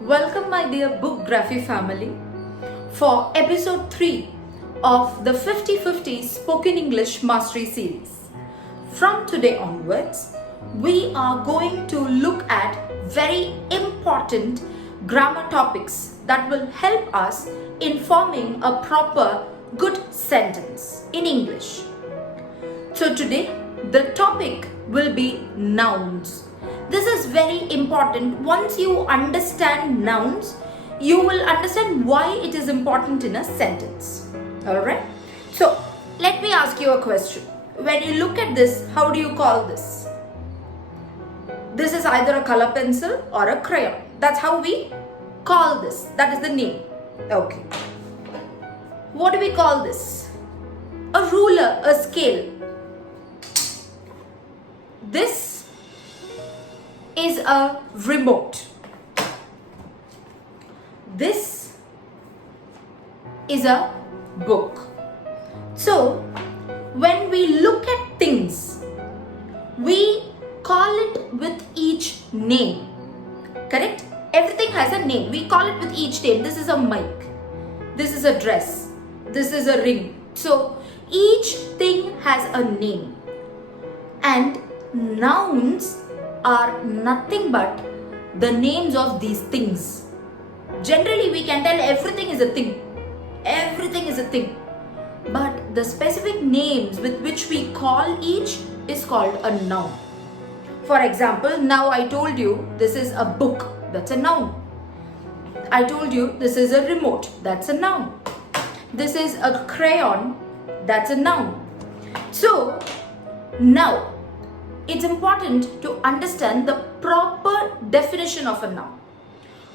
Welcome, my dear Bookgraphy family, for episode 3 of the 50/50 Spoken English Mastery series. From today onwards, we are going to look at very important grammar topics that will help us in forming a proper good sentence in English. So today, the topic will be nouns. This is very important. Once you understand nouns, you will understand why it is important in a sentence. Alright? So, let me ask you a question. When you look at this, how do you call this? This is either a color pencil or a crayon. That's how we call this. That is the name. Okay. What do we call this? A ruler, a scale. This is a remote. This is a book. So, when we look at things, we call it with each name. Correct? Everything has a name. We call it with each name. This is a mic. This is a dress. This is a ring. So, each thing has a name. And nouns are nothing but the names of these things. Generally, we can tell everything is a thing. Everything is a thing. But the specific names with which we call each is called a noun. For example, now I told you this is a book. That's a noun. I told you this is a remote. That's a noun. This is a crayon. That's a noun. So, now, it's important to understand the proper definition of a noun.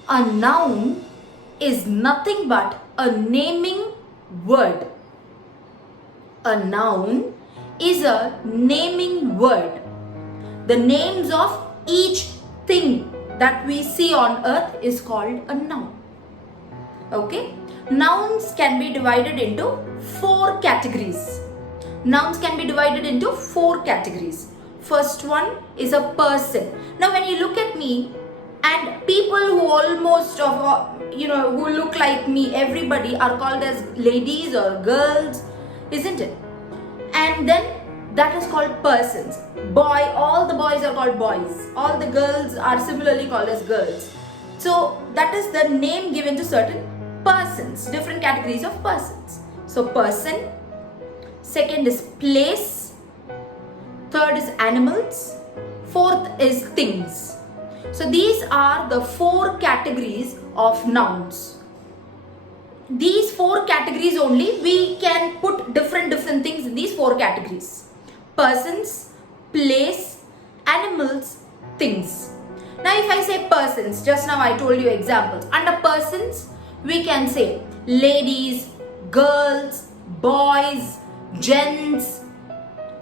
A noun is nothing but a naming word. A noun is a naming word. The names of each thing that we see on earth is called a noun. Okay? Nouns can be divided into 4 categories. Nouns can be divided into 4 categories. First one is a person. Now when you look at me and people who almost who look like me, everybody are called as ladies or girls, isn't it? And then that is called persons. Boy, all the boys are called boys. All the girls are similarly called as girls. So that is the name given to certain persons, different categories of persons. So person, second is place, third is animals, fourth is things. So these are the 4 categories of nouns. These 4 categories only, we can put different things in these 4 categories. Persons, place, animals, things. Now if I say persons, just now I told you examples. Under persons, we can say ladies, girls, boys, gents,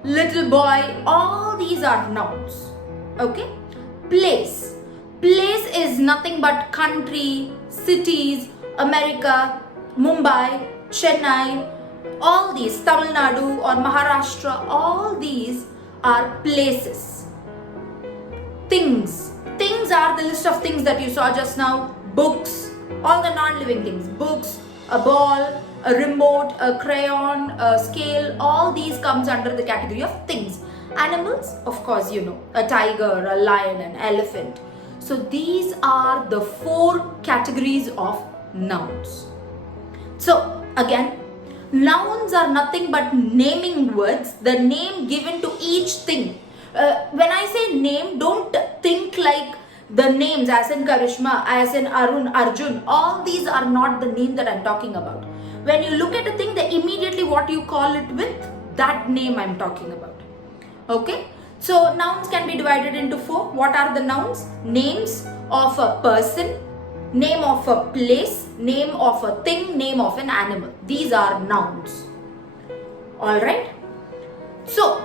little boy, all these are nouns. Okay? Place. Place is nothing but country, cities, America, Mumbai, Chennai, all these, Tamil Nadu or Maharashtra, all these are places. Things. Things are the list of things that you saw just now. Books, all the non-living things. Books, a ball, a remote, a crayon, a scale, all these comes under the category of things. Animals, of course you know, a tiger, a lion, an elephant. So these are the 4 categories of nouns. So again, nouns are nothing but naming words, the name given to each thing. When I say name, don't think like the names as in Karishma, as in Arun, Arjun, all these are not the name that I'm talking about. When you look at a thing, then immediately what you call it with, that name I'm talking about. Okay? So nouns can be divided into 4. What are the nouns? Names of a person, name of a place, name of a thing, name of an animal. These are nouns. Alright? So,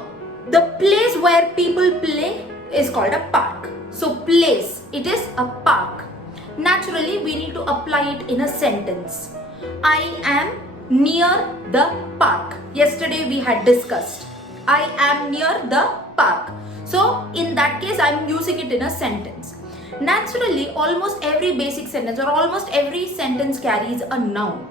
the place where people play is called a park. So, place, it is a park. Naturally, we need to apply it in a sentence. I am near the park. Yesterday we had discussed. I am near the park. So in that case, I am using it in a sentence. Naturally, almost every basic sentence or almost every sentence carries a noun.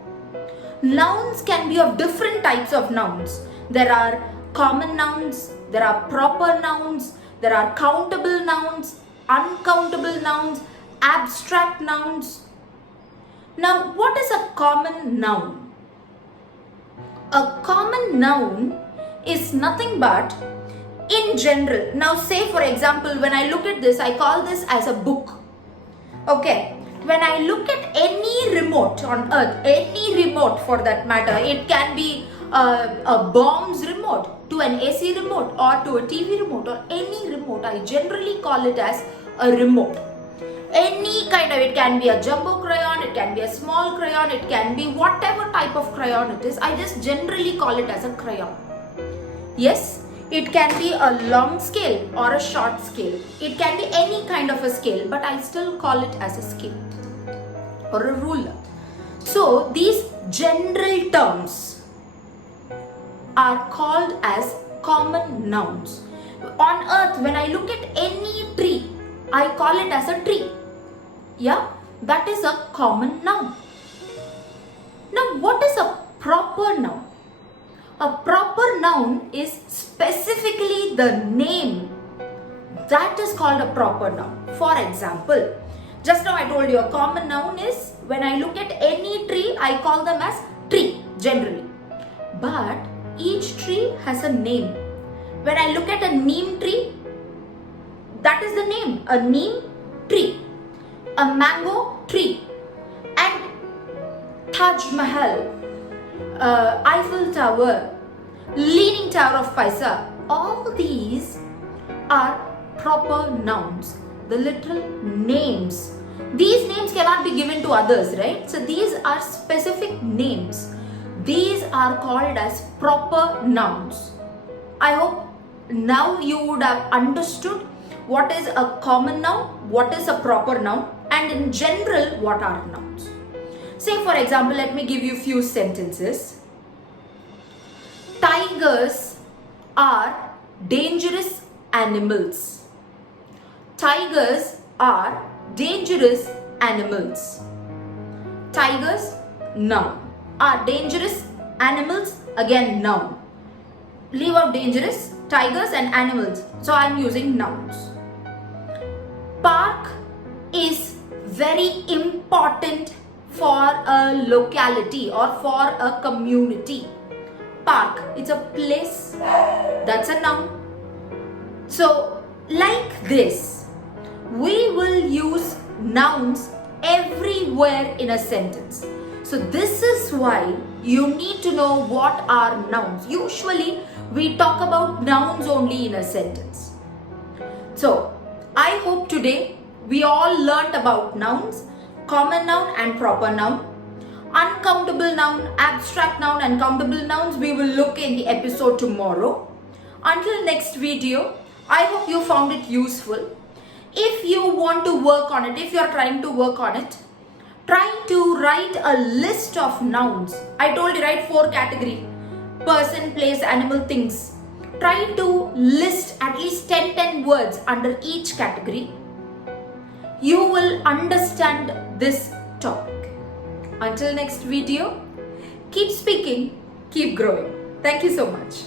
Nouns can be of different types of nouns. There are common nouns, there are proper nouns, there are countable nouns, uncountable nouns, abstract nouns. Now, what is a common noun? A common noun is nothing but in general. Now, say for example, when I look at this, I call this as a book. Okay. When I look at any remote on earth, any remote for that matter, it can be a bomb's remote, to an AC remote, or to a TV remote, or any remote, I generally call it as a remote. Any kind of, it can be a jumbo crayon, it can be a small crayon, it can be whatever type of crayon it is, I just generally call it as a crayon. Yes, it can be a long scale or a short scale. It can be any kind of a scale, but I still call it as a scale or a ruler. So these general terms are called as common nouns. On earth, when I look at any tree, I call it as a tree. Yeah, that is a common noun. Now, what is a proper noun? A proper noun is specifically the name. That is called a proper noun. For example, just now I told you a common noun is when I look at any tree, I call them as tree generally. But each tree has a name. When I look at a neem tree, that is the name, a neem tree. A mango tree. And Taj Mahal, Eiffel Tower, Leaning Tower of Pisa, all these are proper nouns, the literal names. These names cannot be given to others, right? So these are specific names. These are called as proper nouns. I hope now you would have understood what is a common noun, what is a proper noun, and in general, what are nouns. Say for example, let me give you few sentences. Tigers are dangerous animals. Tigers are dangerous animals. Tigers, noun. Are dangerous animals, again noun. Leave out dangerous, tigers and animals. So I am using nouns. Park is very important for a locality or for a community. Park, it's a place, that's a noun. So like this, we will use nouns everywhere in a sentence. So this is why you need to know what are nouns. Usually we talk about nouns only in a sentence. So I hope today we all learnt about nouns, common noun and proper noun. Uncountable noun, abstract noun and countable nouns we will look in the episode tomorrow. Until next video, I hope you found it useful. If you want to work on it, if you are trying to work on it, try to write a list of nouns. I told you, write 4 categories: person, place, animal, things. Try to list at least 10 words under each category. You will understand this topic. Until next video, keep speaking, keep growing. Thank you so much.